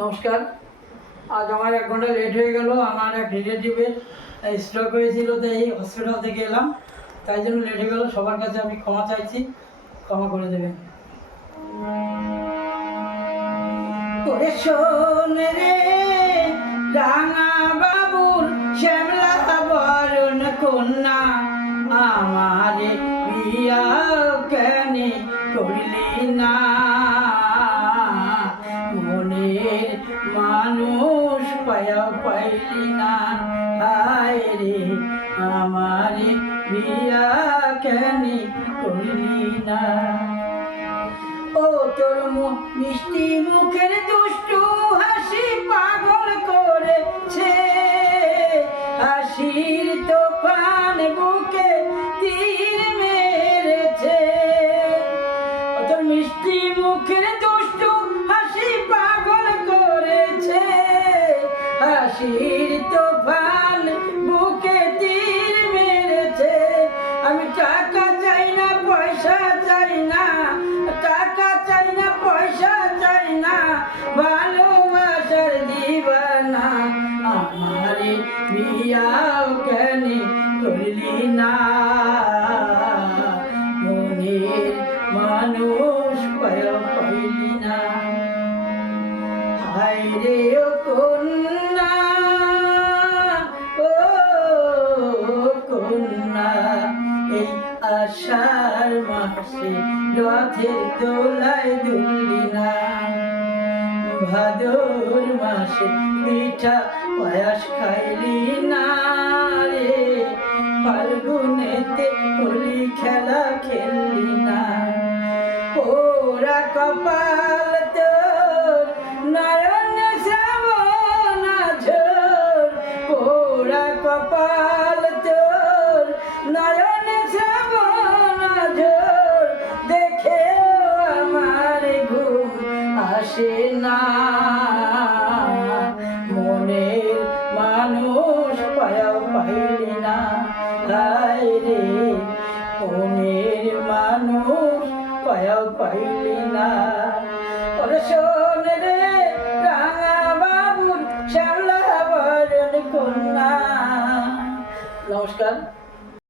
নমস্কার। আজ আমার এক ঘণ্টা লেট হয়ে গেল, আমার এক রিলেটিভের স্ট্রোক হয়েছিল, তো এই হসপিটাল থেকে এলাম। তাই জন্য লেট হয়ে গেল, সবার কাছে আমি ক্ষমা চাইছি, ক্ষমা করে দেবেন। ওরে শোন রে কন্যা, আমারে বিয়া কেন না? বিয়া কেন করলি ও তোর মিষ্টি মুখের দুষ্টু হাসি পাগল করেছে। হাসির তোফান বুকে তীর হাসির তোফান বুকে তীর মেরেছে। আমি টাকা চাই না, পয়সা চাই না, টাকা চাই না, পয়সা চাই না। ভালোবাসার দিবানা আমারে বিয়াও কেন করলি না? মনের মানুষ পায় পাইলি না। হায় কন্যা আষাঢ় মাসে রথের দোলায় দুললি না ভাদর মাসে পিঠা পায়াস খাইলি না রে। ফাল্গুনেতে হোলি খেলা খেললি না। ওরা কপাল তোর, নয়ন শ্রাবণ ঝোর ওরা কপাল পায়াও পাইলি না। হায় রে, মনের মানুষ পায়াও পাইলি না। ওরে শোন রে রাঙা বাবুর শ্যামলা বরণ কন্যা। নমস্কার।